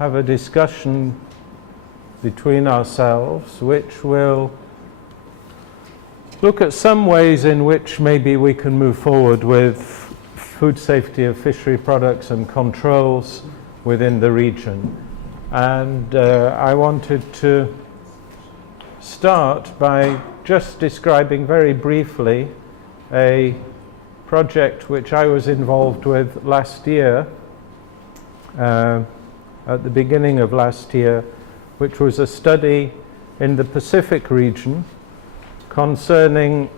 have a discussion between ourselves which will look at some ways in which maybe we can move forward with food safety of fishery products and controls within the region. And I wanted to start by just describing very briefly a project which I was involved with last year, at the beginning of last year, which was a study in the Pacific region concerning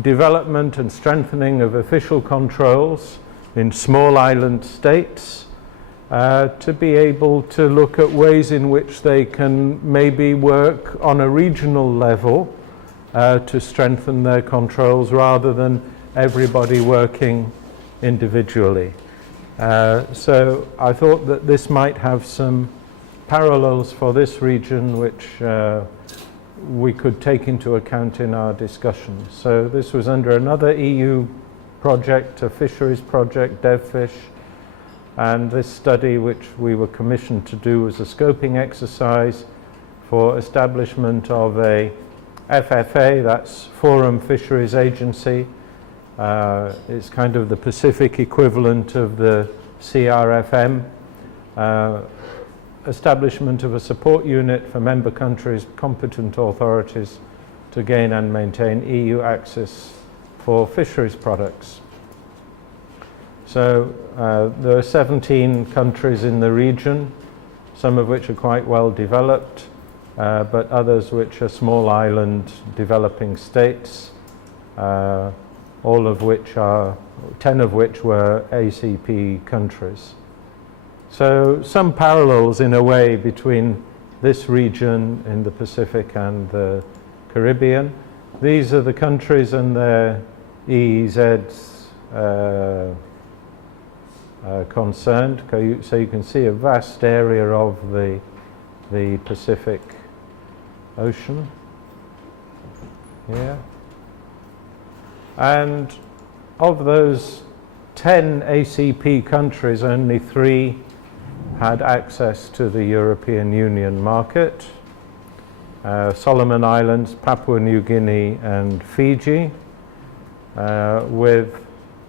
development and strengthening of official controls in small island states, to be able to look at ways in which they can maybe work on a regional level to strengthen their controls rather than everybody working individually. So I thought that this might have some parallels for this region which we could take into account in our discussion. So this was under another EU project, a fisheries project, DevFish, and this study which we were commissioned to do was a scoping exercise for establishment of a FFA, that's Forum Fisheries Agency. It's kind of the Pacific equivalent of the CRFM. Establishment of a support unit for member countries' competent authorities to gain and maintain EU access for fisheries products. So there are 17 countries in the region, some of which are quite well developed, but others which are small island developing states, all of which are, 10 of which were ACP countries. So some parallels in a way between this region in the Pacific and the Caribbean. These are the countries and their EEZs concerned. So you can see a vast area of the Pacific Ocean here. And of those 10 ACP countries, only 3 had access to the European Union market. Solomon Islands, Papua New Guinea and Fiji, with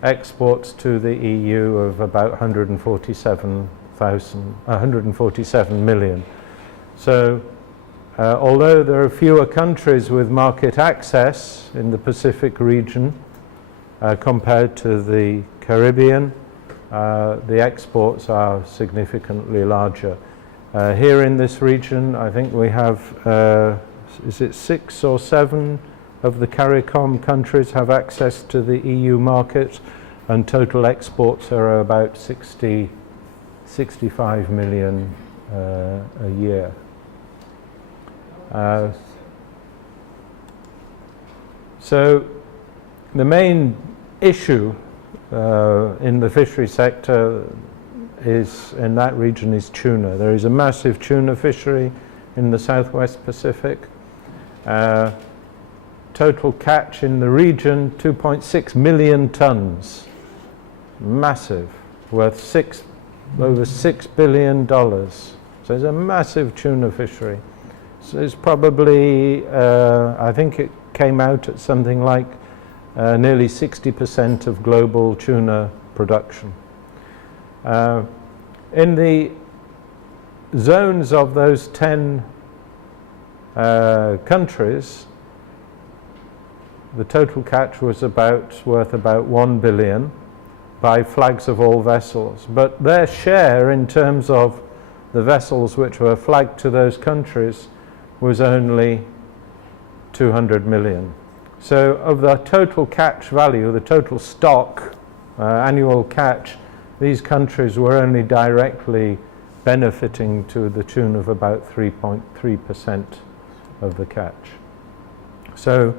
exports to the EU of about 147 million. So although there are fewer countries with market access in the Pacific region compared to the Caribbean, the exports are significantly larger. Here in this region, I think we have, is it 6 or 7 of the CARICOM countries have access to the EU market, and total exports are about 65 million a year. So the main issue in the fishery sector is, in that region, is tuna. There is a massive tuna fishery in the southwest Pacific. Total catch in the region, 2.6 million tons. Massive, worth over $6 billion. So it's a massive tuna fishery. So it's probably, I think it came out at something like nearly 60% of global tuna production. In the zones of those 10 countries, the total catch was worth about 1 billion by flags of all vessels. But their share in terms of the vessels which were flagged to those countries was only 200 million. So of the total catch value, the total stock, annual catch, these countries were only directly benefiting to the tune of about 3.3% of the catch. So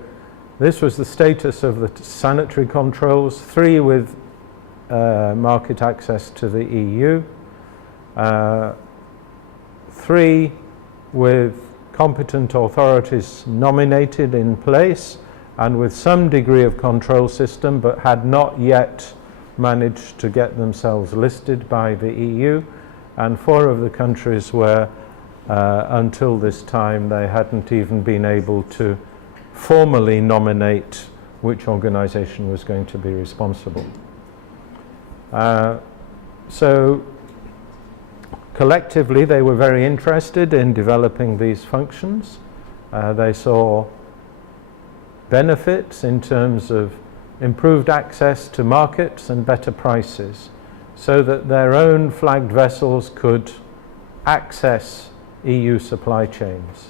this was the status of the sanitary controls, 3 with market access to the EU, 3 with competent authorities nominated in place and with some degree of control system, but had not yet managed to get themselves listed by the EU, and 4 of the countries where until this time they hadn't even been able to formally nominate which organization was going to be responsible. So collectively they were very interested in developing these functions. They saw benefits in terms of improved access to markets and better prices, so that their own flagged vessels could access EU supply chains.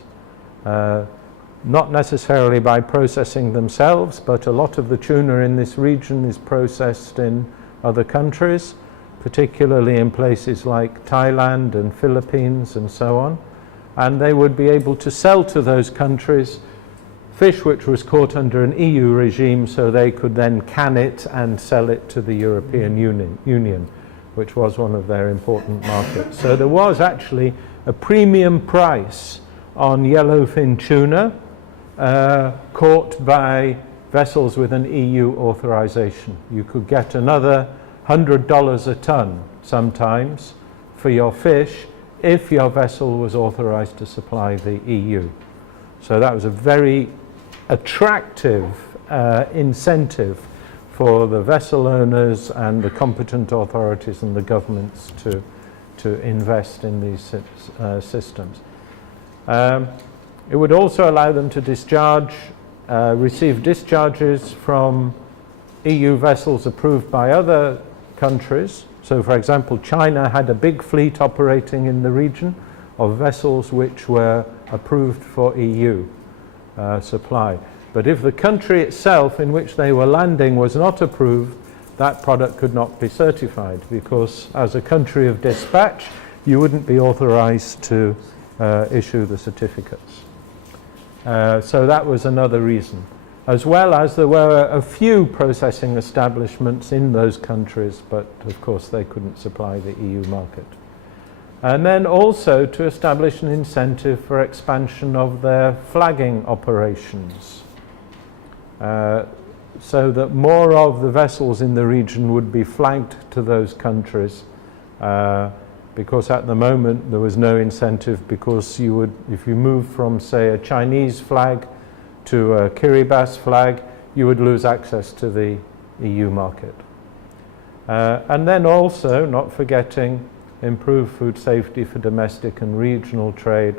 Not necessarily by processing themselves, but a lot of the tuna in this region is processed in other countries, particularly in places like Thailand and Philippines and so on. And they would be able to sell to those countries fish which was caught under an EU regime, so they could then can it and sell it to the European Union, which was one of their important markets. So there was actually a premium price on yellowfin tuna caught by vessels with an EU authorization. You could get another $100 a ton sometimes for your fish if your vessel was authorized to supply the EU. So that was a very attractive incentive for the vessel owners and the competent authorities and the governments to invest in these systems. It would also allow them to receive discharges from EU vessels approved by other countries. So, for example, China had a big fleet operating in the region of vessels which were approved for EU supply. But if the country itself in which they were landing was not approved, that product could not be certified, because as a country of dispatch, you wouldn't be authorized to issue the certificates. So that was another reason. As well as there were a few processing establishments in those countries, but of course they couldn't supply the EU market. And then also to establish an incentive for expansion of their flagging operations, so that more of the vessels in the region would be flagged to those countries, because at the moment there was no incentive, because you would, if you moved from, say, a Chinese flag to a Kiribati flag, you would lose access to the EU market. And then also, not forgetting, improve food safety for domestic and regional trade,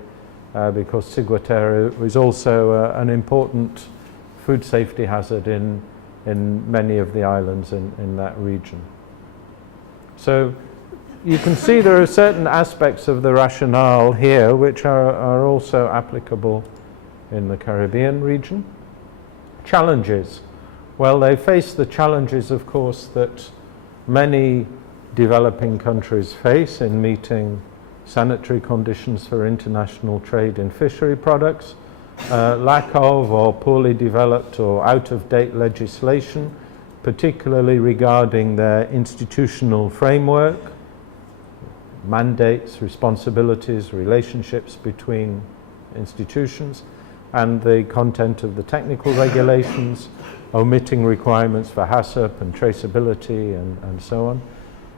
because ciguatera is also an important food safety hazard in many of the islands in that region. So you can see there are certain aspects of the rationale here which are also applicable in the Caribbean region. Challenges. Well, they face the challenges, of course, that many developing countries face in meeting sanitary conditions for international trade in fishery products, lack of or poorly developed or out-of-date legislation, particularly regarding their institutional framework, mandates, responsibilities, relationships between institutions, and the content of the technical regulations, omitting requirements for HACCP and traceability and so on.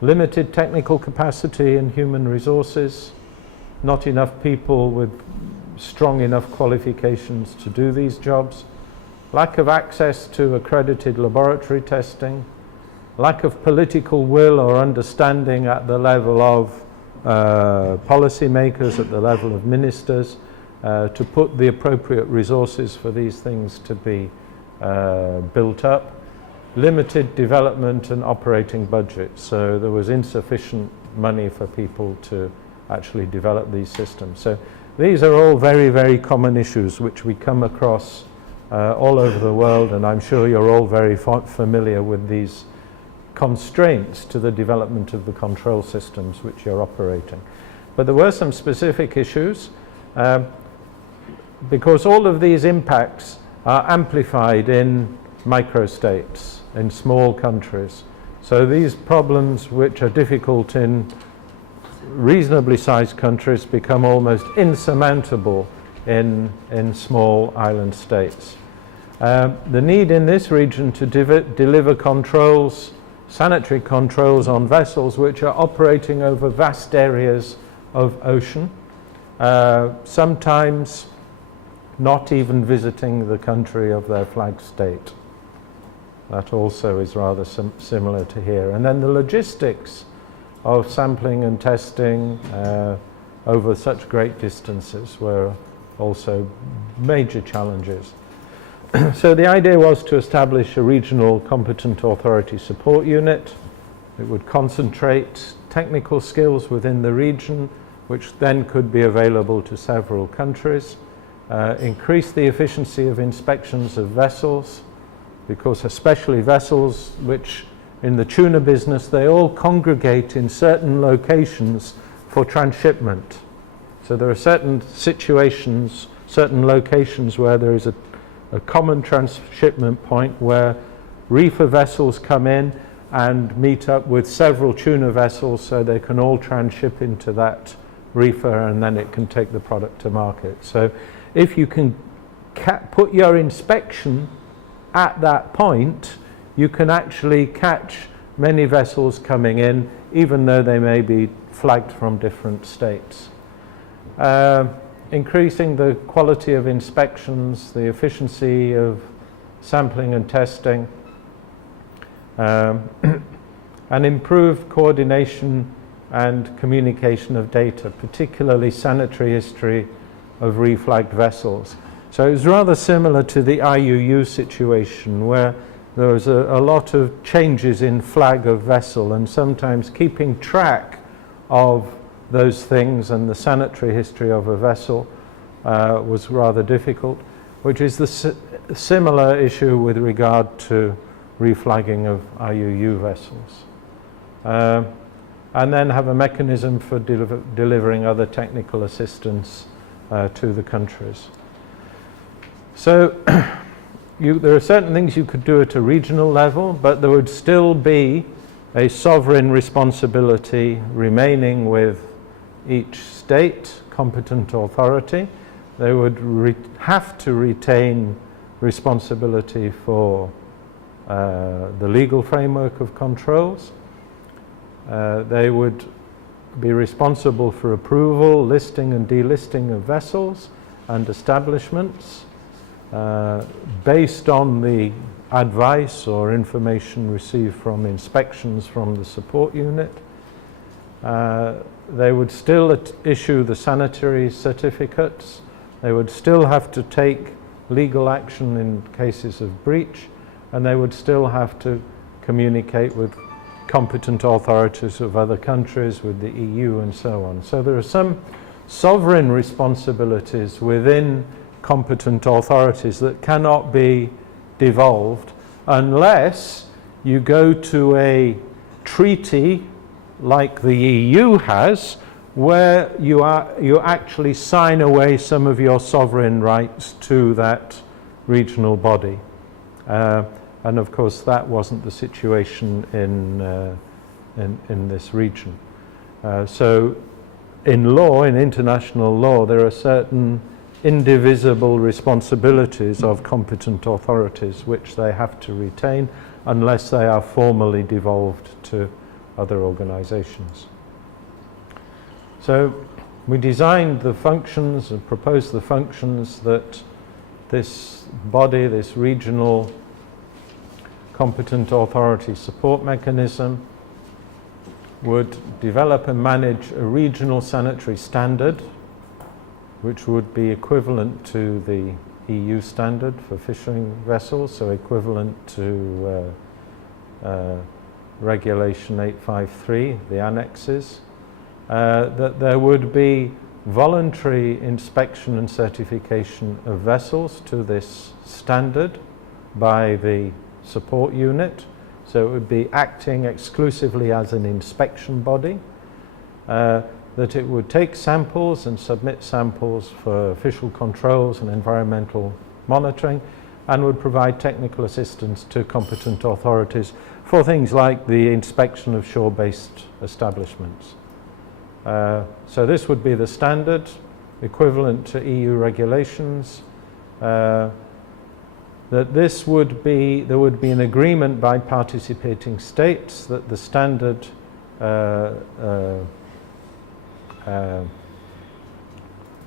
Limited technical capacity and human resources, not enough people with strong enough qualifications to do these jobs, lack of access to accredited laboratory testing, lack of political will or understanding at the level of policymakers, at the level of ministers, to put the appropriate resources for these things to be built up. Limited development and operating budgets, so there was insufficient money for people to actually develop these systems. So these are all very, very common issues which we come across all over the world, and I'm sure you're all very familiar with these constraints to the development of the control systems which you're operating. But there were some specific issues, because all of these impacts are amplified in microstates, in small countries. So these problems which are difficult in reasonably sized countries become almost insurmountable in small island states. The need in this region to deliver controls sanitary controls on vessels which are operating over vast areas of ocean, sometimes not even visiting the country of their flag state. That also is rather similar to here. And then the logistics of sampling and testing over such great distances were also major challenges. So the idea was to establish a regional competent authority support unit. It would concentrate technical skills within the region, which then could be available to several countries, increase the efficiency of inspections of vessels, because especially vessels which in the tuna business, they all congregate in certain locations for transshipment. So there are certain situations, certain locations where there is a common transshipment point where reefer vessels come in and meet up with several tuna vessels so they can all transship into that reefer and then it can take the product to market. So if you can put your inspection at that point, you can actually catch many vessels coming in, even though they may be flagged from different states. Increasing the quality of inspections, the efficiency of sampling and testing, and improved coordination and communication of data, particularly sanitary history of reflagged vessels. So it was rather similar to the IUU situation, where there was a lot of changes in flag of vessel, and sometimes keeping track of those things and the sanitary history of a vessel was rather difficult, which is the similar issue with regard to reflagging of IUU vessels. And then have a mechanism for delivering other technical assistance to the countries. So there are certain things you could do at a regional level, but there would still be a sovereign responsibility remaining with each state competent authority. They would have to retain responsibility for the legal framework of controls. They would be responsible for approval, listing and delisting of vessels and establishments based on the advice or information received from inspections from the support unit. They would still issue the sanitary certificates. They would still have to take legal action in cases of breach, and they would still have to communicate with competent authorities of other countries, with the EU and so on. So there are some sovereign responsibilities within competent authorities that cannot be devolved unless you go to a treaty like the EU has, where you actually sign away some of your sovereign rights to that regional body. And of course that wasn't the situation in this region. So in law, in international law, there are certain indivisible responsibilities of competent authorities which they have to retain unless they are formally devolved to other organizations. So we designed the functions and proposed the functions that this body, this regional competent authority support mechanism, would develop and manage a regional sanitary standard which would be equivalent to the EU standard for fishing vessels, so equivalent to Regulation 853, the annexes, that there would be voluntary inspection and certification of vessels to this standard by the support unit, so it would be acting exclusively as an inspection body, that it would take samples and submit samples for official controls and environmental monitoring, and would provide technical assistance to competent authorities for things like the inspection of shore-based establishments. So this would be the standard, equivalent to EU regulations. There that there would be an agreement by participating states that the standard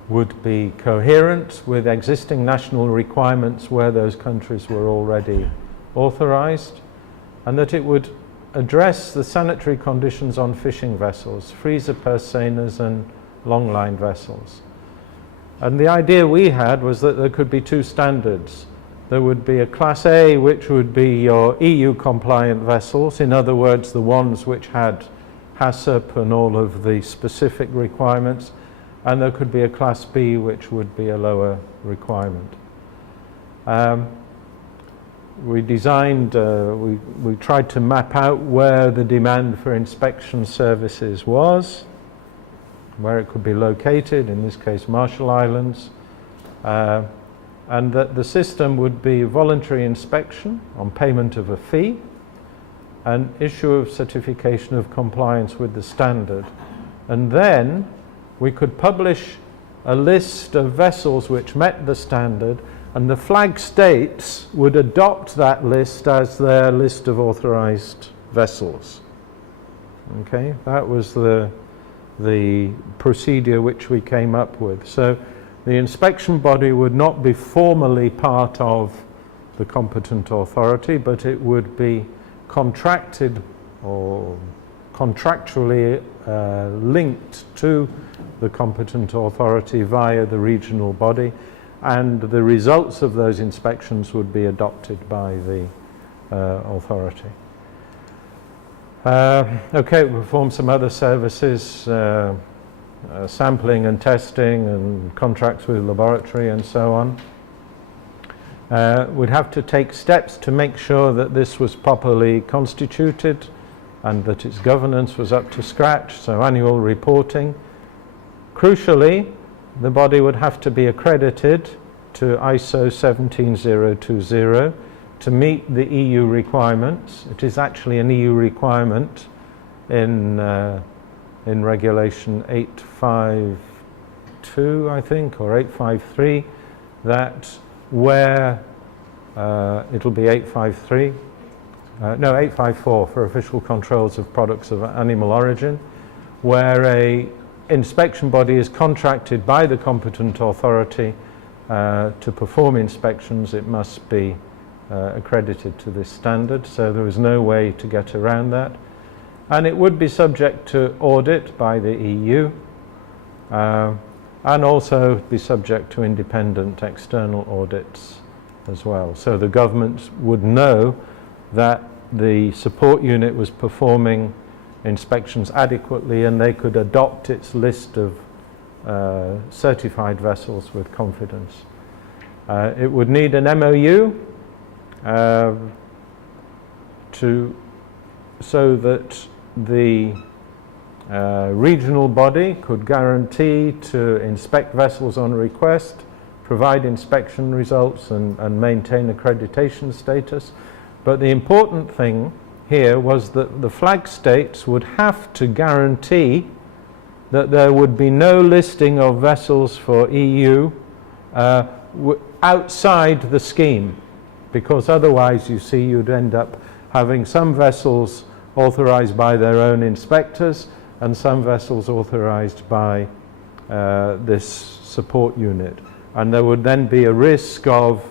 would be coherent with existing national requirements where those countries were already authorized, and that it would address the sanitary conditions on fishing vessels, freezer purse seiners and longline vessels. And the idea we had was that there could be two standards. There would be a Class A, which would be your EU compliant vessels, in other words the ones which had HACCP and all of the specific requirements, and there could be a Class B, which would be a lower requirement. We designed, we tried to map out where the demand for inspection services was, where it could be located, in this case Marshall Islands, and that the system would be voluntary inspection on payment of a fee and issue of certification of compliance with the standard. And then we could publish a list of vessels which met the standard, and the flag states would adopt that list as their list of authorized vessels. Okay, that was the procedure which we came up with. So the inspection body would not be formally part of the competent authority, but it would be contracted or contractually linked to the competent authority via the regional body, and the results of those inspections would be adopted by the authority. Okay, we perform some other services, sampling and testing and contracts with laboratory and so on. We'd have to take steps to make sure that this was properly constituted and that its governance was up to scratch, so annual reporting. Crucially, the body would have to be accredited to ISO 17020 to meet the EU requirements. It is actually an EU requirement in regulation 852, I think, or 853, that where it'll be 853, no, 854 for official controls of products of animal origin, where a inspection body is contracted by the competent authority to perform inspections, it must be accredited to this standard, so there was no way to get around that. And it would be subject to audit by the EU and also be subject to independent external audits as well. So the government would know that the support unit was performing inspections adequately, and they could adopt its list of certified vessels with confidence. It would need an MOU so that the regional body could guarantee to inspect vessels on request, provide inspection results and maintain accreditation status. But the important thing here was that the flag states would have to guarantee that there would be no listing of vessels for EU outside the scheme, because otherwise, you see, you'd end up having some vessels authorized by their own inspectors and some vessels authorized by this support unit. And there would then be a risk of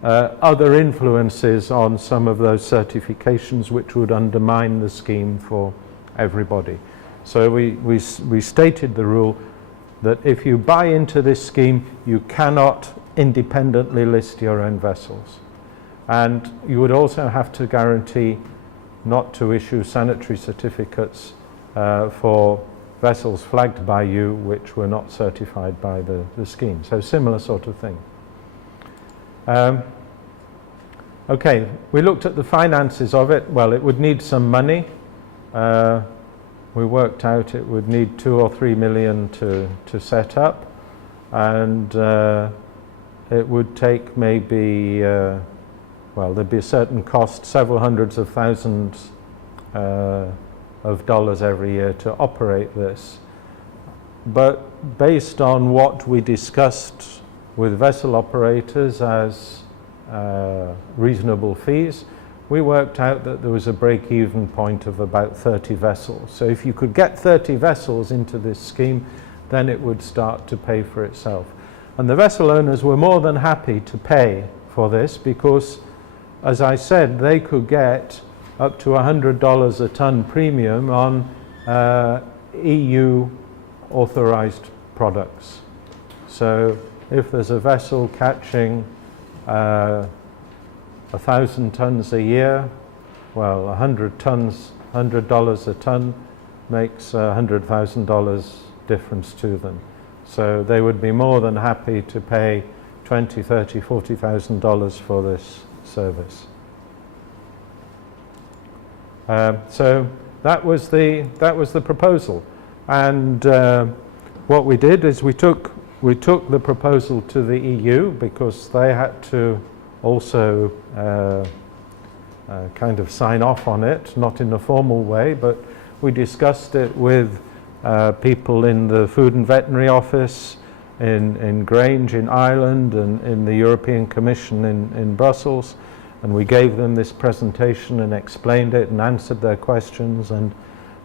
other influences on some of those certifications which would undermine the scheme for everybody. So we stated the rule that if you buy into this scheme, you cannot independently list your own vessels. And you would also have to guarantee not to issue sanitary certificates for vessels flagged by you which were not certified by the scheme. So similar sort of thing. Okay, we looked at the finances of it. Well, it would need some money. We worked out it would need 2 or 3 million to set up, and it would take maybe well, there'd be a certain cost, several hundreds of thousands of dollars every year to operate this. But based on what we discussed with vessel operators as reasonable fees, we worked out that there was a break-even point of about 30 vessels. So if you could get 30 vessels into this scheme, then it would start to pay for itself. And the vessel owners were more than happy to pay for this because, as I said, they could get up to $100 a ton premium on EU authorized products. So if there's a vessel catching 1,000 tons a year, well, 100 tons, $100 a ton makes $100,000 difference to them. So they would be more than happy to pay $20,000, $30,000, $40,000 for this service. So that was the proposal, and what we did is we took the proposal to the EU because they had to also kind of sign off on it, not in a formal way, but we discussed it with people in the Food and Veterinary Office in Grange in Ireland and in the European Commission in Brussels, and we gave them this presentation and explained it and answered their questions, and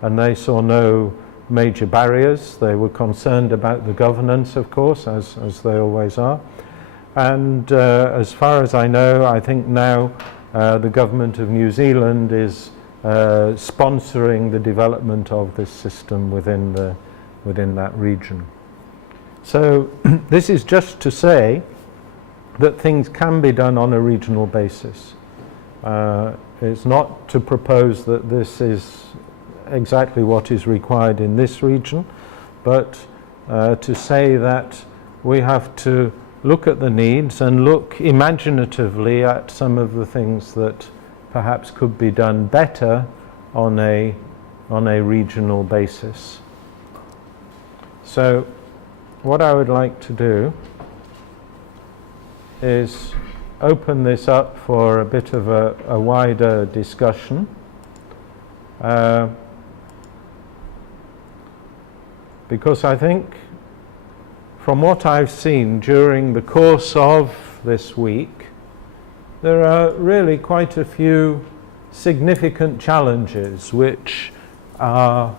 they saw no major barriers. They were concerned about the governance, of course, as they always are. And as far as I know, I think now the government of New Zealand is sponsoring the development of this system within that region. So this is just to say that things can be done on a regional basis. It's not to propose that this is exactly what is required in this region, but to say that we have to look at the needs and look imaginatively at some of the things that perhaps could be done better on a regional basis. So what I would like to do is open this up for a bit of a wider discussion. Because I think from what I've seen during the course of this week, there are really quite a few significant challenges which are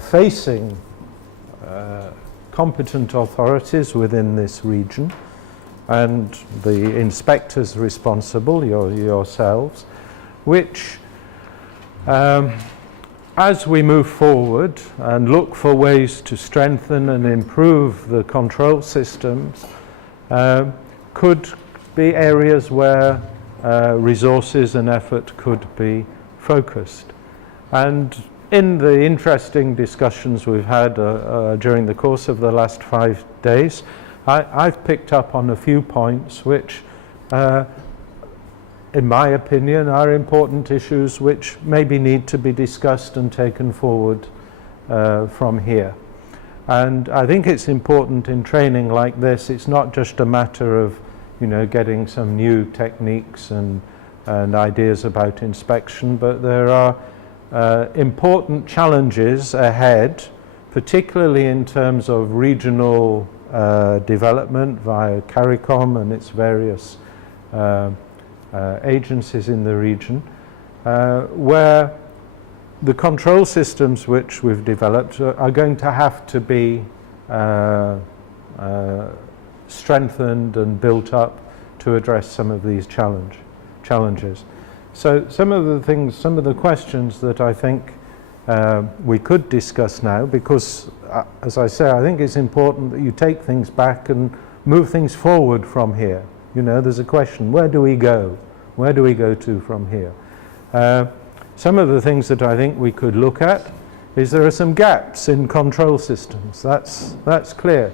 facing competent authorities within this region and the inspectors responsible, yourselves, which as we move forward and look for ways to strengthen and improve the control systems, could be areas where resources and effort could be focused. And in the interesting discussions we've had during the course of the last 5 days, I've picked up on a few points which, in my opinion, are important issues which maybe need to be discussed and taken forward from here. And I think it's important in training like this, it's not just a matter of, getting some new techniques and ideas about inspection, but there are important challenges ahead, particularly in terms of regional development via CARICOM and its various agencies in the region, where the control systems which we've developed are going to have to be strengthened and built up to address some of these challenges. So some of the questions that I think we could discuss now, because as I say, I think it's important that you take things back and move things forward from here. There's a question, where do we go? Where do we go to from here? Some of the things that I think we could look at is there are some gaps in control systems. That's clear.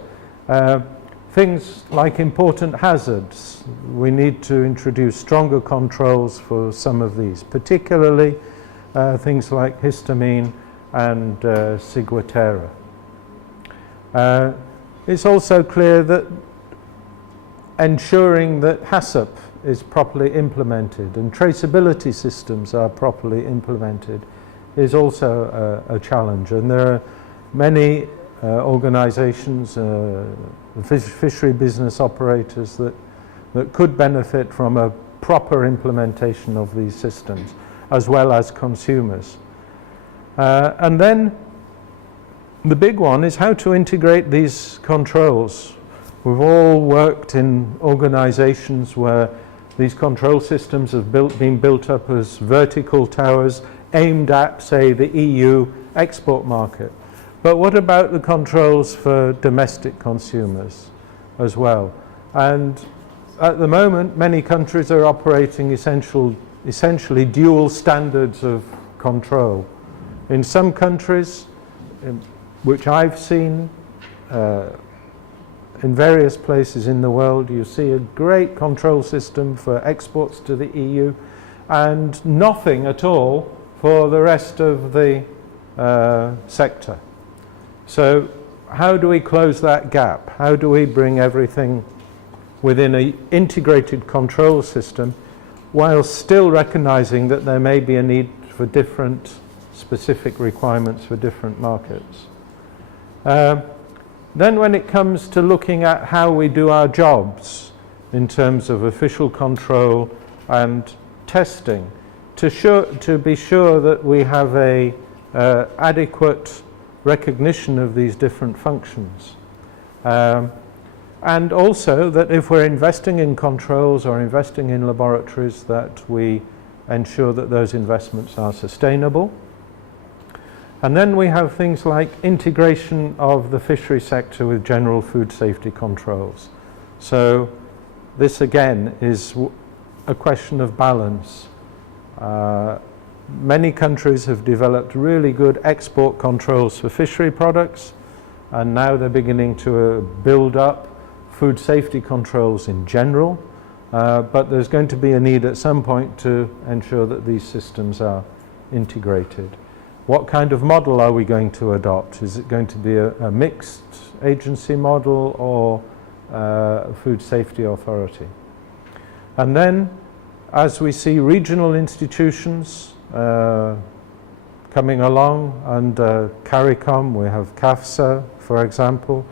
Things like important hazards, we need to introduce stronger controls for some of these, particularly things like histamine and ciguatera. It's also clear that ensuring that HACCP is properly implemented and traceability systems are properly implemented is also a challenge. And there are many organizations, fishery business operators that that could benefit from a proper implementation of these systems, as well as consumers. And then the big one is how to integrate these controls. We've all worked in organizations where these control systems have been built up as vertical towers aimed at, say, the EU export market. But what about the controls for domestic consumers as well? And at the moment, many countries are operating essentially dual standards of control. In some countries, which I've seen in various places in the world, you see a great control system for exports to the EU and nothing at all for the rest of the sector. So how do we close that gap? How do we bring everything within an integrated control system while still recognizing that there may be a need for different specific requirements for different markets? Then when it comes to looking at how we do our jobs in terms of official control and testing, to be sure that we have a adequate recognition of these different functions. And also that if we're investing in controls or investing in laboratories, that we ensure that those investments are sustainable. And then we have things like integration of the fishery sector with general food safety controls. So this again is a question of balance. Many countries have developed really good export controls for fishery products, and now they're beginning to build up food safety controls in general, but there's going to be a need at some point to ensure that these systems are integrated. What kind of model are we going to adopt? Is it going to be a mixed agency model or a food safety authority? And then, as we see regional institutions coming along under CARICOM, we have CAFSA, for example,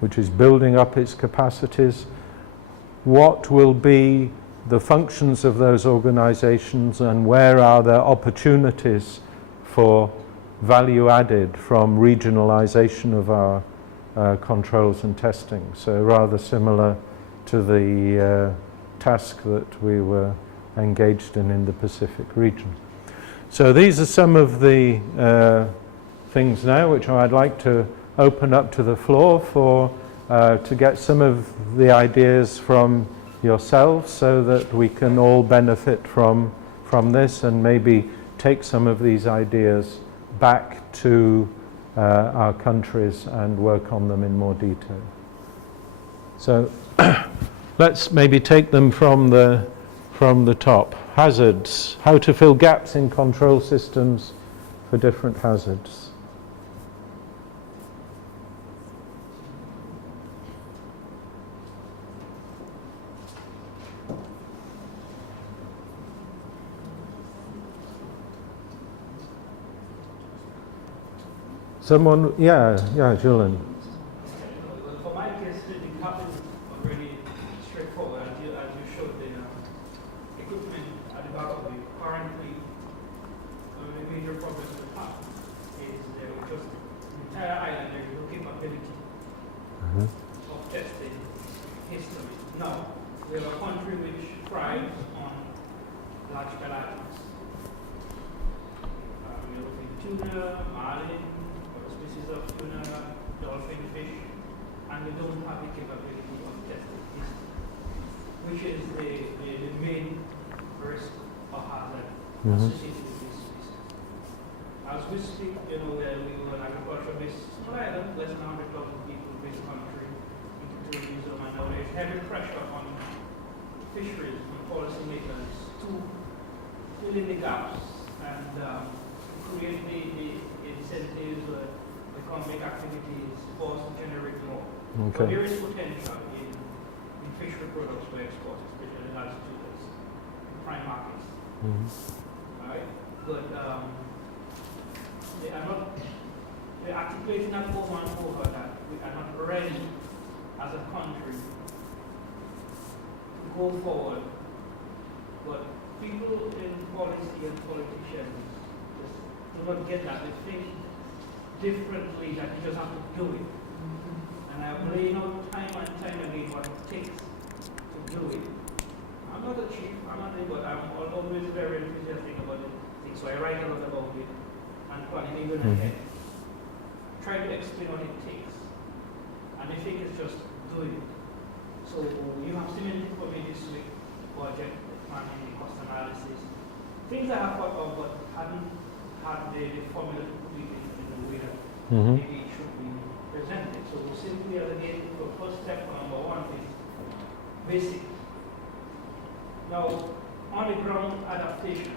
which is building up its capacities. What will be the functions of those organizations, and where are there opportunities for value added from regionalization of our controls and testing? So rather similar to the task that we were engaged in the Pacific region. So these are some of the things now which I'd like to open up to the floor for to get some of the ideas from yourselves, so that we can all benefit from this and maybe take some of these ideas back to our countries and work on them in more detail. So let's maybe take them from the top. Hazards, how to fill gaps in control systems for different hazards. Someone, yeah, Julian. For my case, the cap is already straightforward, as you showed the equipment at the back of it. Currently, the major problem with the cap is just the entire island, there is no capability of testing history. Now, we have a country which thrives on large scale items. We're looking at tuna, marlin, species of tuna, dolphin fish, and they don't have the capability of testing history, which is the main risk or hazard associated with this species. As we speak, we were an agriculture-based small island, less than 100,000 people-based country, into tourism, and now there's heavy pressure on fisheries and policymakers to fill in the gaps and create the incentives, economic activities for us to generate more. Okay. But there is potential in fishery products for export, especially in altitudes, prime markets. Right? But they're articulating that over and over that we are not ready as a country to go forward, but people in policy and politicians just do not get that. They think differently, that you just have to do it. And I've laid out time and time again what it takes to do it. I'm not a chief, I'm not a, but I'm always very enthusiastic about it. So I write a lot about it and plan it even ahead. Try to explain what it takes. And I think it's just doing it. So you have submitted for me this week, budget, planning, cost analysis. Things I have thought of but hadn't had the formula completed in the way that maybe it should be presented. So simply as again, the first step, number one is basic. Now, on the ground adaptation,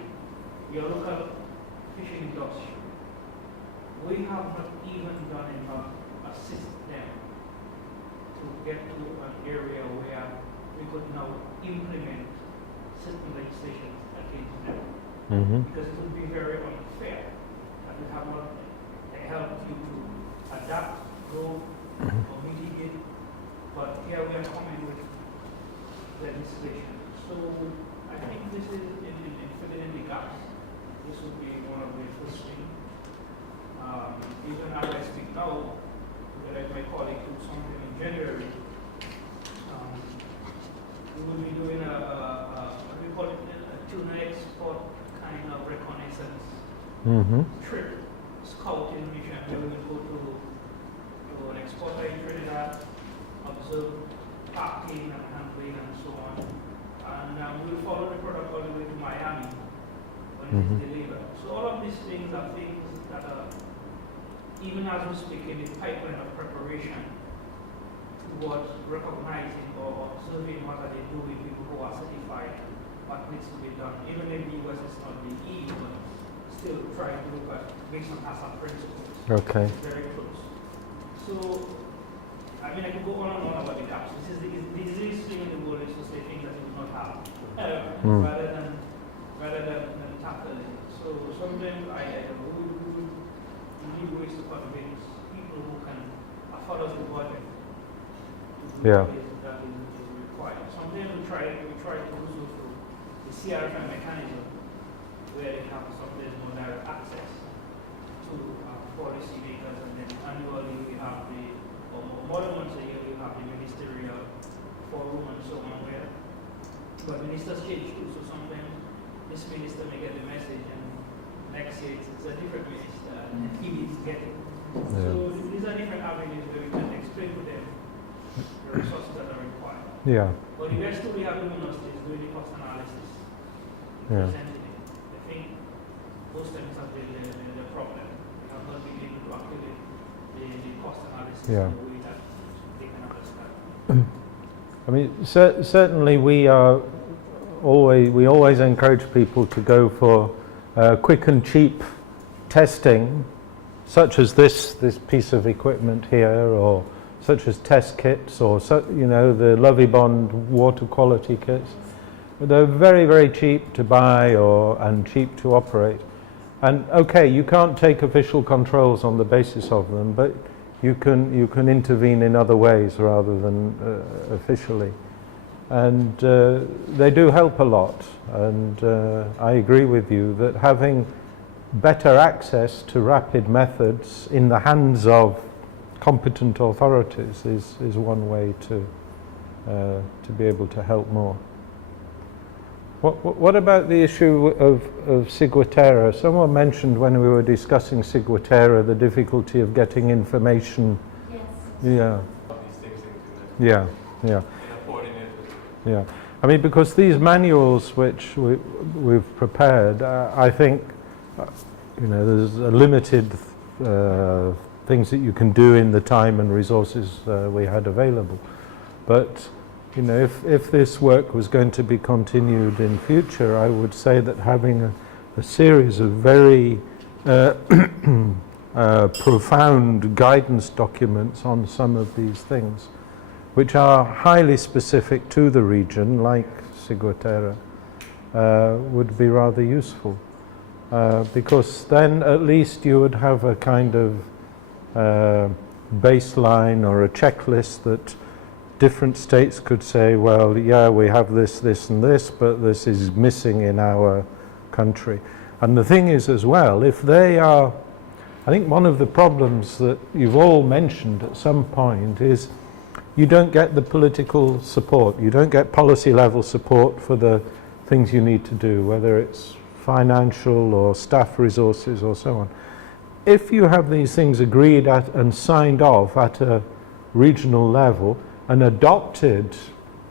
your local fishing industry, we have not even done enough to assist them to get to an area where we could now implement certain legislation against them. Because it would be very unfair that we have not helped you to adapt, grow, or mitigate, but here we are coming with legislation. So I think this is in filling in the gaps. This would be one of the first things. Even as I speak now, that my colleague do something in January, we will be doing what we call it, a tuna export kind of reconnaissance trip, scouting mission, where we will go to an exporter in Trinidad, observe packing and handling and so on. And we'll follow the product all the way to Miami when it is delivered. So all of these things are things that are, even as we speak, in the pipeline of preparation towards recognizing or observing what are they doing, people who are certified, what needs to be done. Even if the US is not the EU, but still trying to look at based on ASA principles. Okay. It's very close. So, I mean, I could go on and on about the gaps. This is the easiest thing in the world is to say things that you do not have, rather than tackle it. So sometimes we need ways to convince people who can afford us the budget to do what that is required. Sometimes we try to do so through the CRM mechanism, where they have sometimes more direct access to policy makers, and then annually we have more than once a year we have the ministerial forum and so on, but ministers change too, so sometimes this minister may get the message and next year it's a different minister and he needs to get it. So these are different avenues where we can explain to them the resources that are required. But the best tool we have given us is doing the cost analysis, presenting it. I think most times have been the problem. We have not been able to activate the cost analysis in a way that they can understand. I mean, certainly we always encourage people to go for quick and cheap testing, such as this piece of equipment here, or such as test kits, or the Lovibond water quality kits. They're very, very cheap to buy and cheap to operate. And okay, you can't take official controls on the basis of them, but you can intervene in other ways rather than officially. And they do help a lot. And I agree with you that having better access to rapid methods in the hands of competent authorities is one way to be able to help more. What about the issue of ciguatera? Someone mentioned when we were discussing ciguatera the difficulty of getting information. Yes. Yeah. I mean, because these manuals which we've prepared, I think, there's a limited things that you can do in the time and resources we had available. But if this work was going to be continued in future, I would say that having a series of very profound guidance documents on some of these things, which are highly specific to the region, like ciguatera, would be rather useful. Because then at least you would have a kind of baseline or a checklist that different states could say, well, yeah, we have this, this and this, but this is missing in our country. And the thing is as well, if they are, I think one of the problems that you've all mentioned at some point is you don't get the political support, you don't get policy level support for the things you need to do, whether it's financial or staff resources or so on. If you have these things agreed at and signed off at a regional level and adopted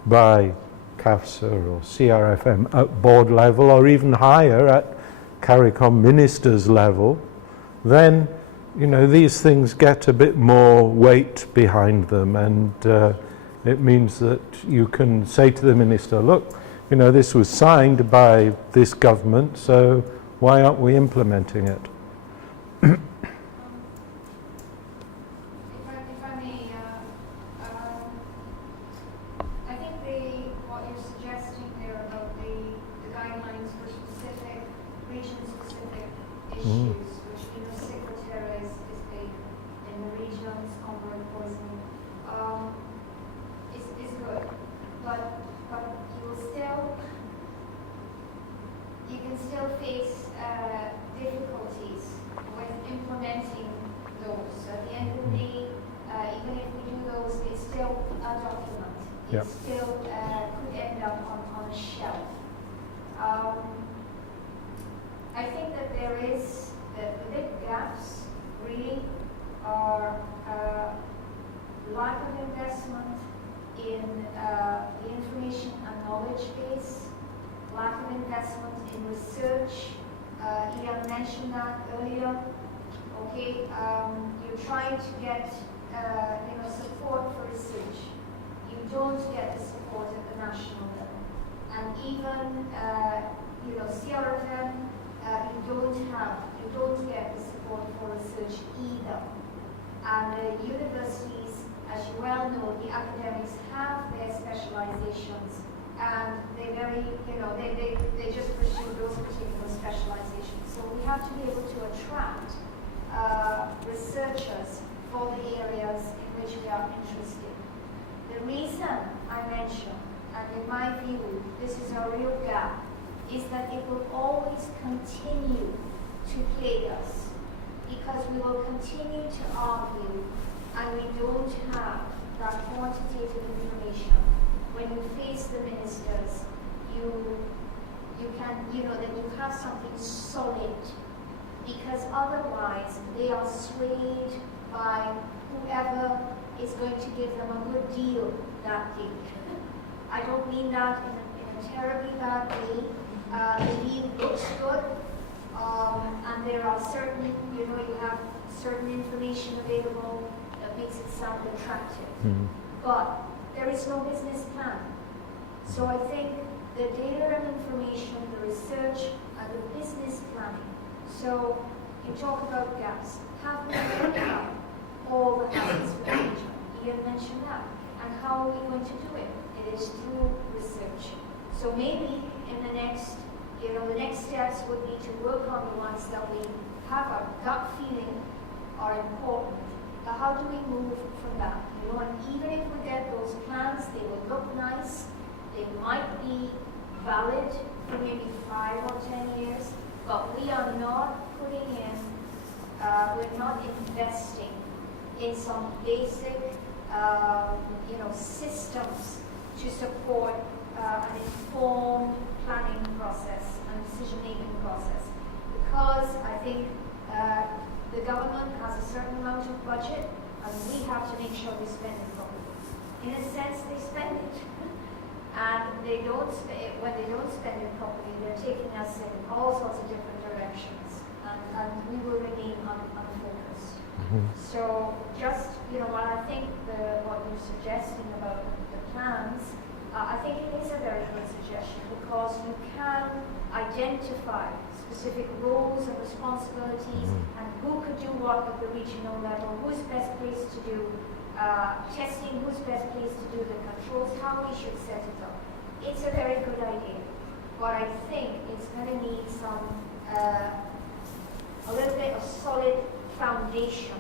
by CAFSA or CRFM at board level or even higher at CARICOM ministers level, then these things get a bit more weight behind them, and it means that you can say to the minister, look, this was signed by this government, so why aren't we implementing it? If I may, I think what you're suggesting there about the guidelines for specific, region-specific issues, which Secretariat is big in the regions on bird poisoning, is good. But you can still face difficulties with implementing those. So at the end of the day, even if we do those, it's still a document. It still could end up on a shelf. I think that there is the big gaps really are lack of investment in the information and knowledge base, lack of investment in research. Ian mentioned that earlier. Okay, you're trying to get support for research. You don't get the support at the national level, and even CRFM, you don't get the support for research either. And the universities, as you well know, the academics have their specializations, and they they just pursue those particular specializations. So we have to be able to attract researchers for the areas in which we are interested. The reason I mention, and in my view, this is a real gap, is that it will always continue to plague us, because we will continue to argue and we don't have that quantitative information. When you face the ministers, you have something solid, because otherwise they are swayed by whoever is going to give them a good deal that day. I don't mean that in a terribly bad way. The deal looks good, and there are certain, you have certain information available that makes it sound attractive. But there is no business plan. So I think the data and information, the research, and the business planning. So you talk about gaps. Have we identified all the hazards for the region? Ian mentioned that. And how are we going to do it? It is through research. So maybe in the next steps would be to work on the ones that we have a gut feeling are important. But how do we move from that? And even if we get those plans, they will look nice. They might be valid for maybe 5 or 10 years, but we are not putting in, we're not investing in some basic, systems to support an informed planning process and decision-making process. Because I think the government has a certain amount of budget, and we have to make sure we spend it properly. In a sense, they spend it. And they don't when they don't spend it properly, they're taking us in all sorts of different directions, and we will remain unfocused. So just, while I think what you're suggesting about the plans, I think it is a very good suggestion, because you can identify specific roles and responsibilities and who could do what at the regional level, who's best placed to do testing, who's best placed to do the controls, how we should set it up. It's a very good idea, but I think it's going to need a little bit of solid foundation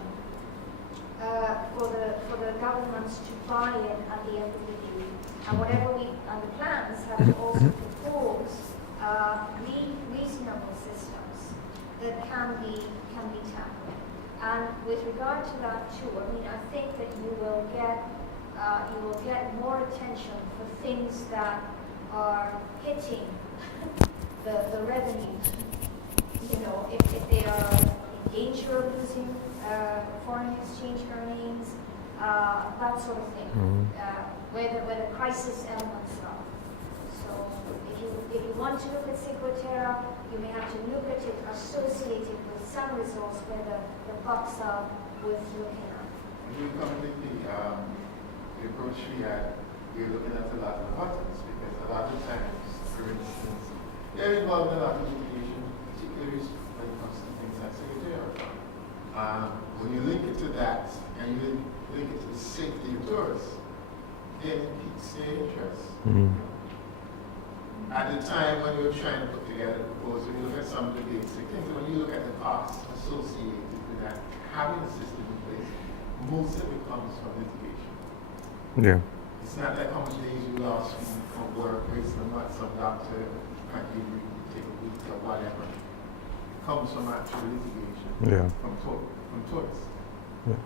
for the governments to buy in at the end of the day. And whatever and the plans have also proposed reasonable systems that can be tackled. And with regard to that too, I mean, I think that you will get more attention for things that are hitting the revenues. You know, if they are in danger of losing foreign exchange earnings, that sort of thing, where the crisis elements are. So if you want to look at Sequoterra, you may have to look at it associated with some results where the bucks are worth looking at. You come with the approach we had, we're looking at a lot of buttons because a lot of times, for instance, they're involved in a lot of litigation, particularly when it comes to things like Sequoterra. When you link it to that and you link it to the safety of tourists, then it piques their interest. At the time when we were trying to put together a proposal, you look at some of the basic things, when you look at the costs associated with that, having a system in place, most of it comes from litigation. Yeah. It's not like how much days you lost from work, wasting a month, some doctor can't give you, take a week or whatever. It comes from actual litigation, from tourists. Yeah.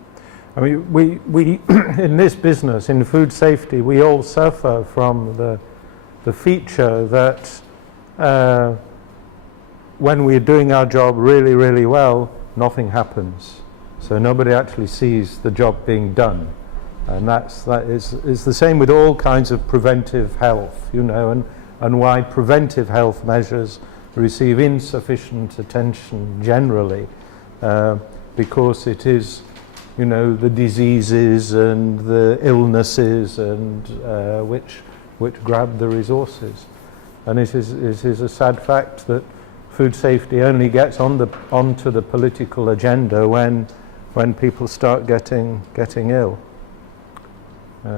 I mean, we in this business, in food safety, we all suffer from the feature that when we're doing our job really, really well, nothing happens. So nobody actually sees the job being done. And that is the same with all kinds of preventive health, you know, and why preventive health measures receive insufficient attention generally, because it is, you know, the diseases and the illnesses and which grab the resources. And it is a sad fact that food safety only gets onto the political agenda when people start getting ill. Also, I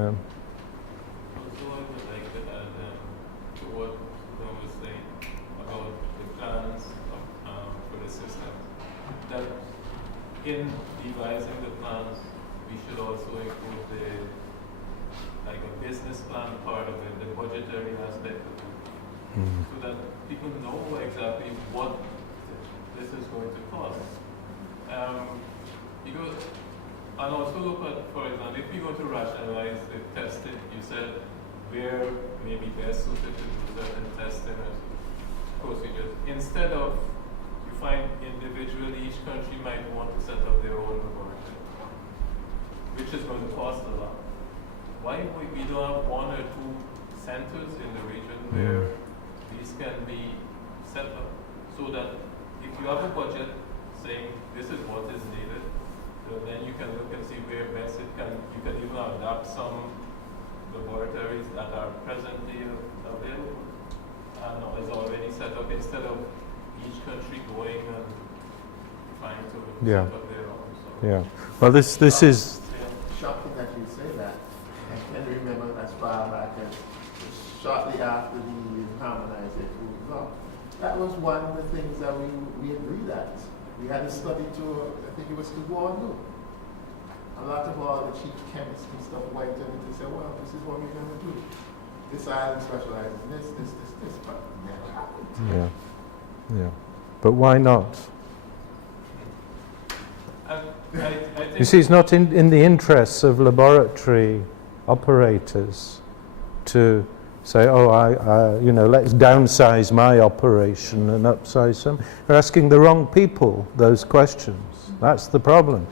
would like to add to what Ron was saying about the plans for the system, that in devising the plans, we should also include a business plan part of it, the budgetary aspect of it, so that people know exactly what this is going to cost. And also look at, for example, if you're going to rationalize the testing, you said where may be best suited to do certain testing procedures. Instead of, you find individually each country might want to set up their own laboratory, which is going to cost a lot. Why we don't have one or two centers in the region where these can be set up, so that if you have a budget saying this is what is needed, then you can look and see where best you can even adapt some laboratories that are presently available and is already set up, instead of each country going and trying to set up their own. So Well, this is Shocking that you say that. I can remember as far back as shortly after we harmonized the food law. That was one of the things that we agreed at. We had a study tour, I think it was to Guangzhou. A lot of all the chief chemists and stuff wiped in and said, well, this is what we're going to do. This island specializes in this, but it never happened. Yeah. But why not? I think You see, it's not in the interests of laboratory operators to say, let's downsize my operation and upsize some. You're asking the wrong people those questions. That's the problem.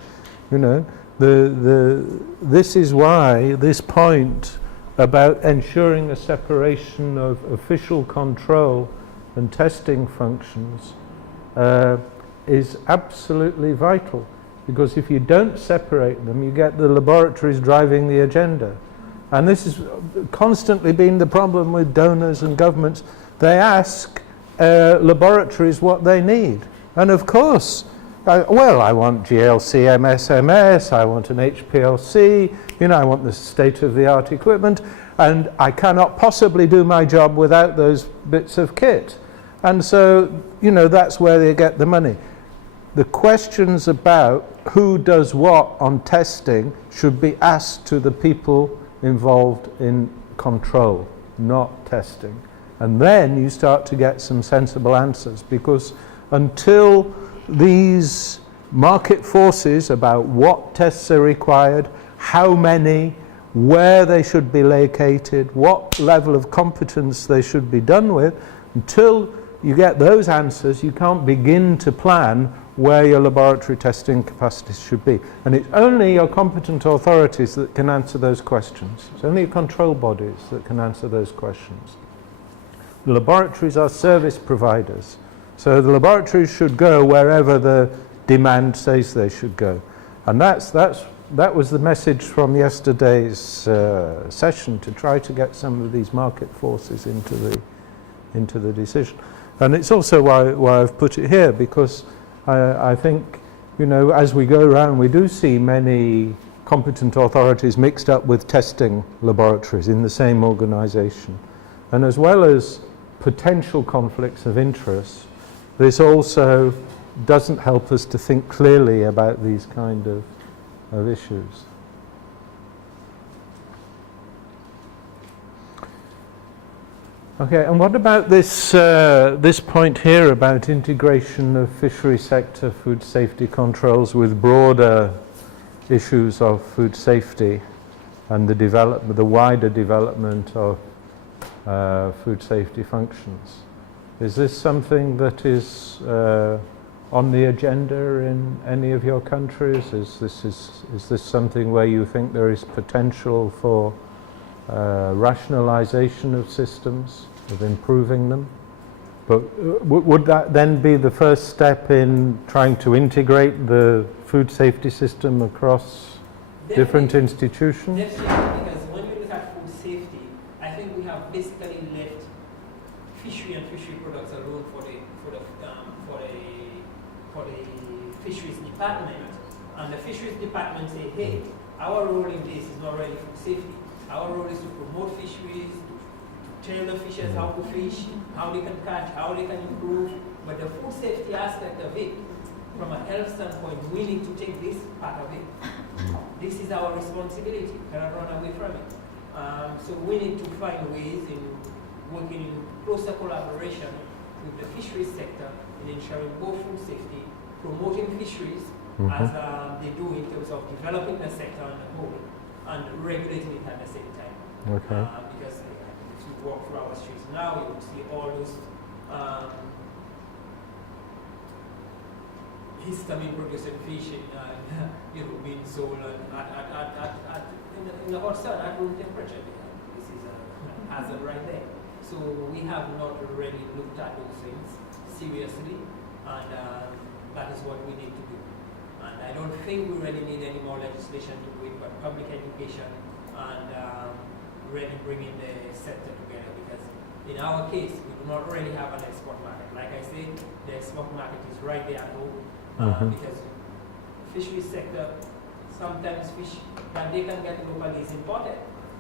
You know, this is why this point about ensuring a separation of official control and testing functions is absolutely vital. Because if you don't separate them, you get the laboratories driving the agenda. And this has constantly been the problem with donors and governments. They ask laboratories what they need. And of course, I want GLC MSMS, I want an HPLC, I want the state-of-the-art equipment, and I cannot possibly do my job without those bits of kit. And so, that's where they get the money. the questions about who does what on testing should be asked to the people involved in control, not testing. And then you start to get some sensible answers, because until these market forces about what tests are required, how many, where they should be located, what level of competence they should be done with, until you get those answers, you can't begin to plan where your laboratory testing capacities should be. And it's only your competent authorities that can answer those questions. It's only your control bodies that can answer those questions. The laboratories are service providers. So the laboratories should go wherever the demand says they should go. And that was the message from yesterday's session, to try to get some of these market forces into the decision. And it's also why I've put it here, because I think, you know, as we go around, we do see many competent authorities mixed up with testing laboratories in the same organization. And as well as potential conflicts of interest, this also doesn't help us to think clearly about these kind of issues. Okay, and what about this this point here about integration of fishery sector food safety controls with broader issues of food safety and the wider development of food safety functions? Is this something that is on the agenda in any of your countries? Is this something where you think there is potential for rationalization of systems, of improving them? But would that then be the first step in trying to integrate the food safety system across different institutions? Definitely, because when you look at food safety, I think we have basically left fishery and fishery products alone for the fisheries department. And the fisheries department say, hey, our role in this is not really food safety. Our role is to promote fisheries, to tell the fishers how to fish, how they can catch, how they can improve. But the food safety aspect of it, from a health standpoint, we need to take this part of it. This is our responsibility. We cannot run away from it. So we need to find ways in working in closer collaboration with the fisheries sector in ensuring both food safety, promoting fisheries as they do in terms of developing the sector on the whole, and regulating it at the same time. Okay. Because if you walk through our streets now, you will see all those histamine producing fish being sold in the hot sun at room temperature. This is a hazard right there. So we have not really looked at those things seriously, and that is what we need to do. And I don't think we really need any more legislation to do it, but public education and really bringing the sector together, because in our case, we do not really have an export market. Like I said, the export market is right there at home, because fisheries sector, sometimes fish that they can get locally is imported,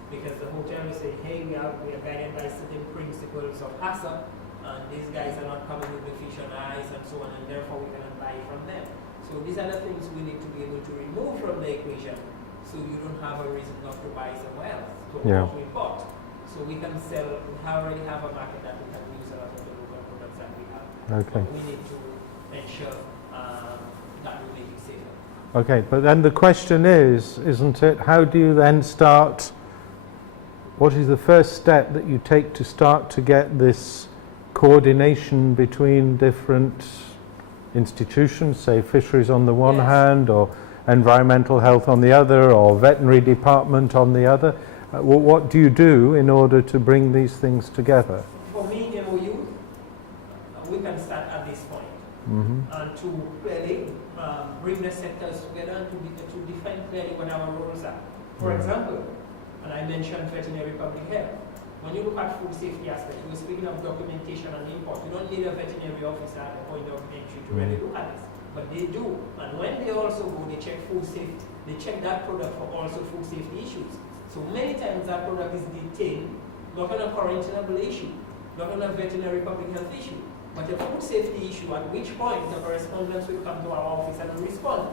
because the hotel will say, hey, we are guided by certain principles of HACCP, and these guys are not coming with the fish on ice and so on, and therefore we cannot buy from them. So these are the things we need to be able to remove from the equation, so you don't have a reason not to buy somewhere else, to import. So we can sell, we already have a market that we can use a lot of the local products that we have. Okay. But we need to ensure that we make it safer. Okay, but then the question is, isn't it, how do you then start, what is the first step that you take to start to get this coordination between different institutions, say fisheries on the one hand, or environmental health on the other, or veterinary department on the other? What do you do in order to bring these things together? For me, MOU, we can start at this point, and to really bring the sectors together and to define clearly what our roles are. For example, and I mentioned veterinary public health. When you look at food safety aspect, we're speaking of documentation and import. You don't need a veterinary officer at the point of entry to really look at this, but they do. And when they also go, they check food safety. They check that product for also food safety issues. So many times that product is detained, not on a quarantinable issue, not on a veterinary public health issue, but a food safety issue, at which point the correspondents will come to our office and respond.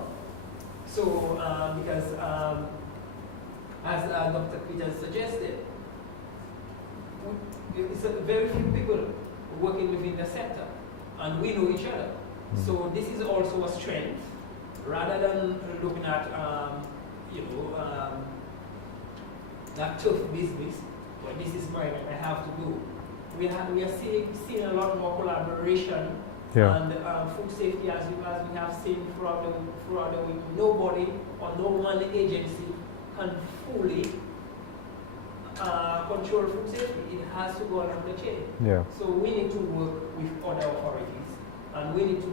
So, because as Dr. Peters suggested, it's very few people working within the sector, and we know each other. So this is also a strength, rather than looking at that tough business. But this is mine, I have to do. We are seeing a lot more collaboration and food safety, as we have seen throughout the week. Nobody or no one agency can fully control food safety. It has to go along the chain. Yeah. So we need to work with other authorities, and we need to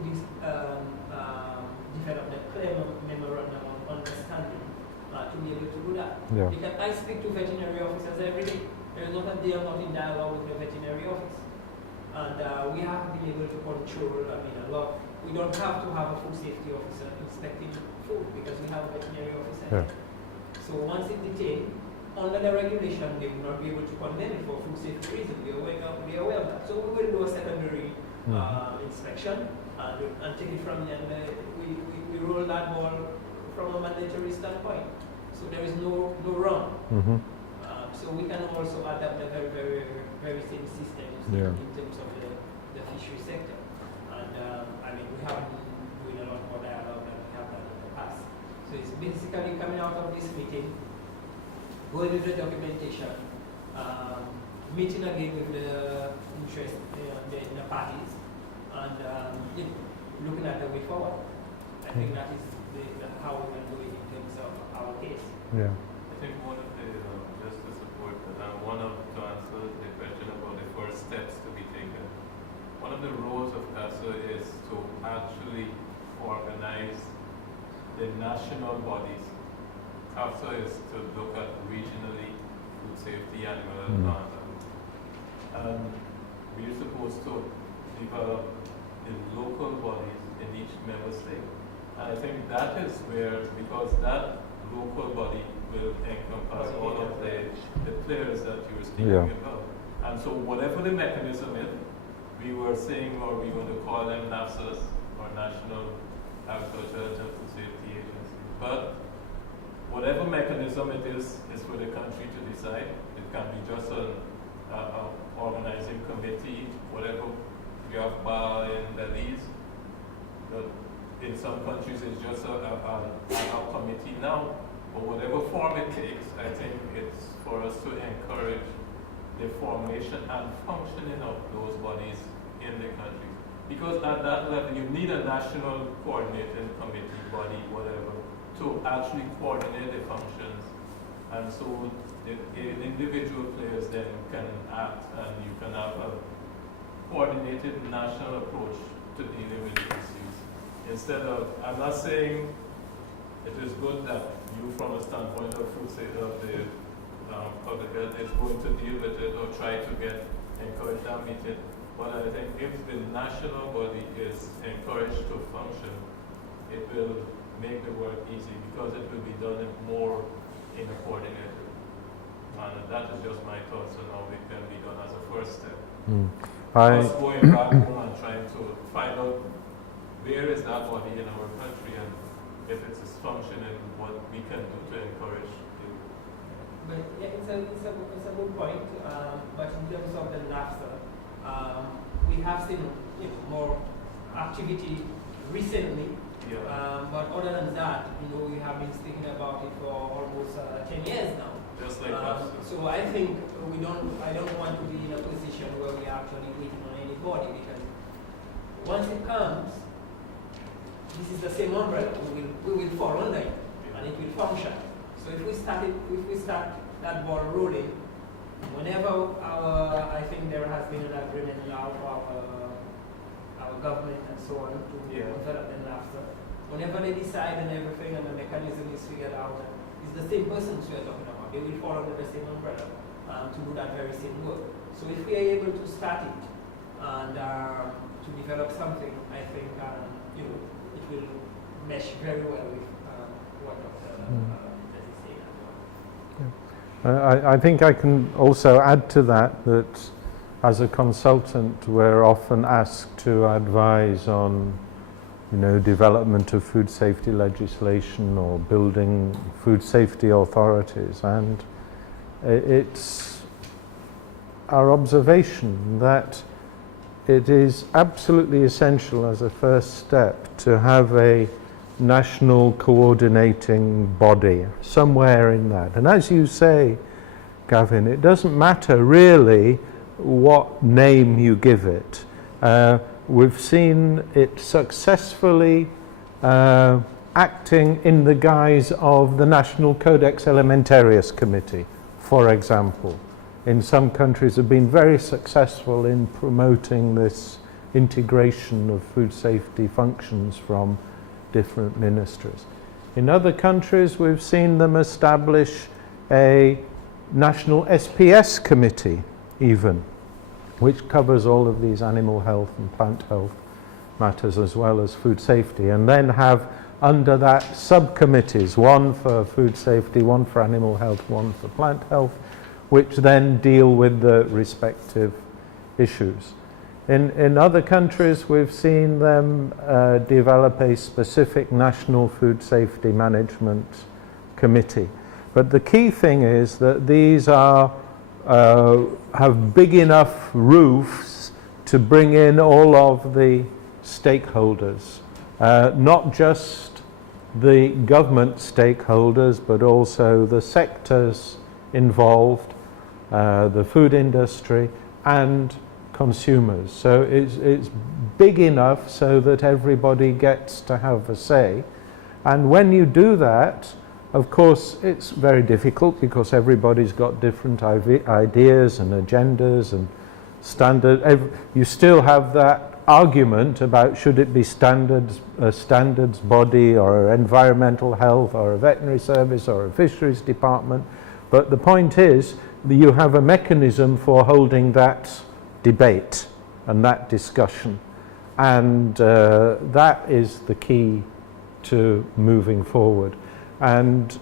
develop the clear memorandum of understanding to be able to do that. Yeah. Because I speak to veterinary officers every day. There is not a day I'm not in dialogue with the veterinary office. And we have been able to control, a lot. We don't have to have a food safety officer inspecting food because we have a veterinary officer. Yeah. So once it's detained, under the regulation, they will not be able to condemn it for food safety reasons. We are aware of that. So we will do a secondary inspection and take it from there. We roll that ball from a mandatory standpoint. So there is no wrong. So we can also adapt the very same systems in terms of the fishery sector. And we have been doing a lot more dialogue than we have done in the past. So it's basically coming out of this meeting, going with the documentation, meeting again with the interest the parties, and looking at the way forward. I think that is how we can do it in terms of our case. Yeah. I think one of the, just to support that, to answer the question about the first steps to be taken, one of the roles of CASA is to actually organize the national bodies. CASA is to look at regionally food safety, animal health, and we're supposed to develop the local bodies in each member state. And I think that is where, because that local body will encompass all of the players that you were speaking about. And so whatever the mechanism is, we were saying, or we going to call them NAFSAs, or National Agricultural and Food Safety Agency. But whatever mechanism it is for the country to decide. It can be just an organizing committee, whatever. You have bar in Belize, but in some countries it's just a committee now. But whatever form it takes, I think it's for us to encourage the formation and functioning of those bodies in the country. Because at that level, you need a national coordinating committee, body, whatever, to actually coordinate the functions. And so the individual players then can act, and you can have a coordinated national approach to dealing with issues. Instead of, I'm not saying it is good that you, from a standpoint of food safety of the public health, is going to deal with it or try to encourage that meeting. But I think if the national body is encouraged to function, it will make the work easy because it will be done more in a coordinated manner. That is just my thoughts on how it can be done as a first step. Us going back home and trying to find out where is that body in our country and if it's functioning, what we can do to encourage it. But yeah, it's a good point. But in terms of the NAFSA, we have seen more activity recently. Yeah. But other than that, we have been speaking about it for almost 10 years now. Just like that. So I think I don't want to be in a position where we are actually waiting on anybody, because once it comes, this is the same umbrella. We will fall under it, and it will function. So if we start that ball rolling, whenever I think there has been an agreement now for our government and so on to develop the NAFTA. Whenever they decide and everything and the mechanism is figured out, it's the same persons we are talking about. They will fall under the same umbrella to do that very same work. So if we are able to start it and to develop something, I think it will mesh very well with what Dr. is saying as well. I think I can also add to that as a consultant, we're often asked to advise on, development of food safety legislation or building food safety authorities, and it's our observation that it is absolutely essential as a first step to have a national coordinating body somewhere in that. And as you say, Gavin, it doesn't matter really what name you give it. We've seen it successfully acting in the guise of the National Codex Alimentarius Committee, for example. In some countries have been very successful in promoting this integration of food safety functions from different ministries. In other countries, we've seen them establish a national SPS committee even, which covers all of these animal health and plant health matters as well as food safety, and then have under that subcommittees, one for food safety, one for animal health, one for plant health, which then deal with the respective issues. In other countries, we've seen them develop a specific national food safety management committee. But the key thing is that these are have big enough roofs to bring in all of the stakeholders, not just the government stakeholders, but also the sectors involved, the food industry and consumers. So it's big enough so that everybody gets to have a say. And when you do that, of course, it's very difficult because everybody's got different ideas and agendas and standard. You still have that argument about should it be standards, a standards body or environmental health or a veterinary service or a fisheries department. But the point is that you have a mechanism for holding that debate and that discussion. And that is the key to moving forward. And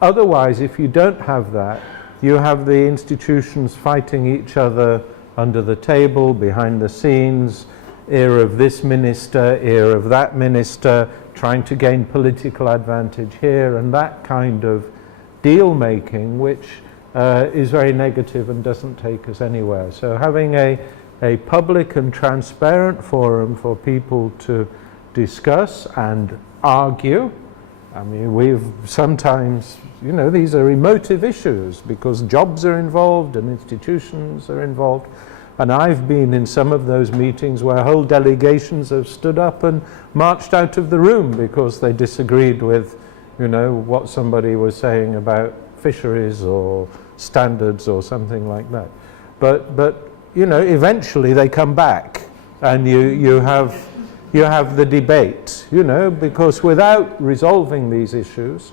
otherwise, if you don't have that, you have the institutions fighting each other under the table, behind the scenes, ear of this minister, ear of that minister, trying to gain political advantage here, and that kind of deal making, which is very negative and doesn't take us anywhere. So having a public and transparent forum for people to discuss and argue. I mean, we've sometimes, these are emotive issues because jobs are involved and institutions are involved. And I've been in some of those meetings where whole delegations have stood up and marched out of the room because they disagreed with, what somebody was saying about fisheries or standards or something like that. But eventually they come back and you have the debate, because without resolving these issues,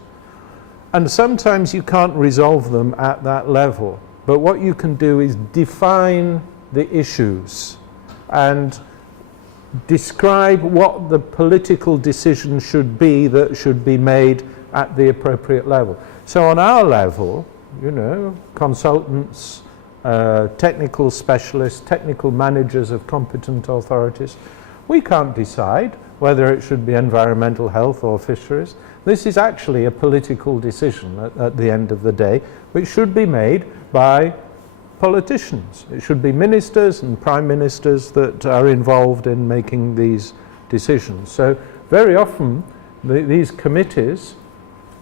and sometimes you can't resolve them at that level, but what you can do is define the issues and describe what the political decision should be that should be made at the appropriate level. So on our level, consultants, technical specialists, technical managers of competent authorities, we can't decide whether it should be environmental health or fisheries. This is actually a political decision at the end of the day, which should be made by politicians. It should be ministers and prime ministers that are involved in making these decisions. So very often these committees,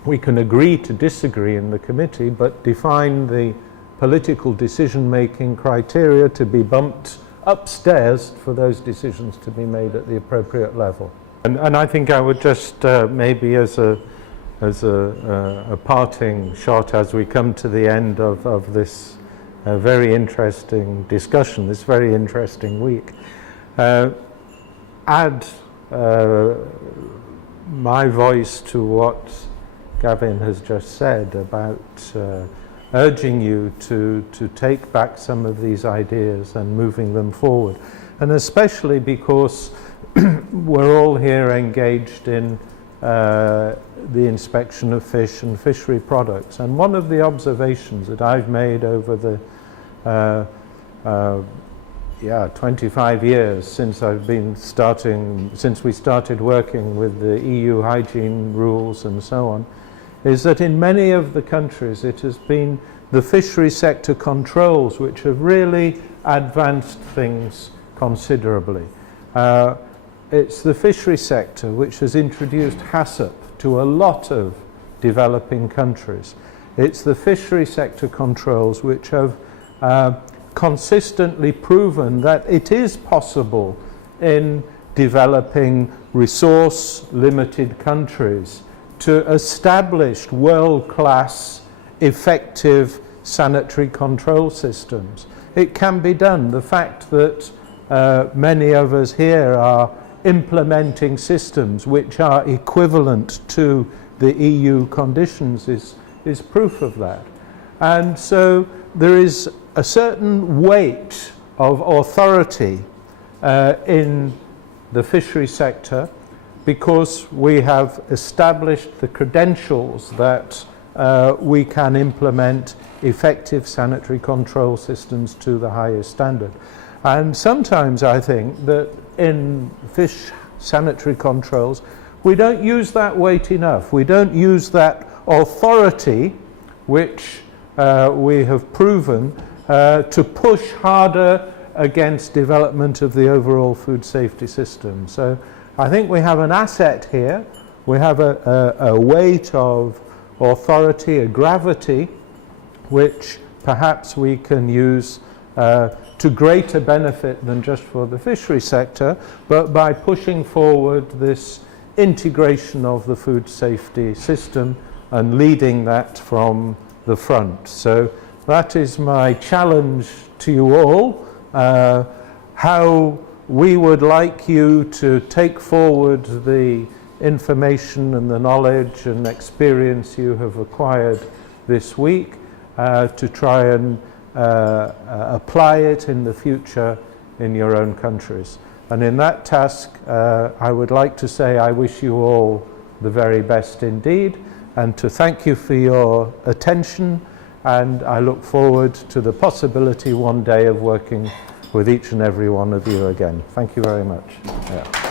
we can agree to disagree in the committee, but define the political decision-making criteria to be bumped upstairs for those decisions to be made at the appropriate level. And I think I would just maybe as a parting shot as we come to the end of this very interesting discussion, this very interesting week, add my voice to what Gavin has just said about urging you to take back some of these ideas and moving them forward. And especially because we're all here engaged in the inspection of fish and fishery products. And one of the observations that I've made over the 25 years since since we started working with the EU hygiene rules and so on, is that in many of the countries it has been the fishery sector controls which have really advanced things considerably. It's the fishery sector which has introduced HACCP to a lot of developing countries. It's the fishery sector controls which have consistently proven that it is possible in developing resource-limited countries to establish world-class, effective sanitary control systems. It can be done. The fact that many of us here are implementing systems which are equivalent to the EU conditions is proof of that. And so there is a certain weight of authority in the fishery sector because we have established the credentials that we can implement effective sanitary control systems to the highest standard. And sometimes I think that in fish sanitary controls we don't use that weight enough. We don't use that authority which we have proven to push harder against development of the overall food safety system. So I think we have an asset here. We have a weight of authority, a gravity, which perhaps we can use to greater benefit than just for the fishery sector, but by pushing forward this integration of the food safety system and leading that from the front. So that is my challenge to you all, how we would like you to take forward the information and the knowledge and experience you have acquired this week to try and apply it in the future in your own countries. And in that task, I would like to say I wish you all the very best indeed, and to thank you for your attention, and I look forward to the possibility one day of working with each and every one of you again. Thank you very much. Yeah.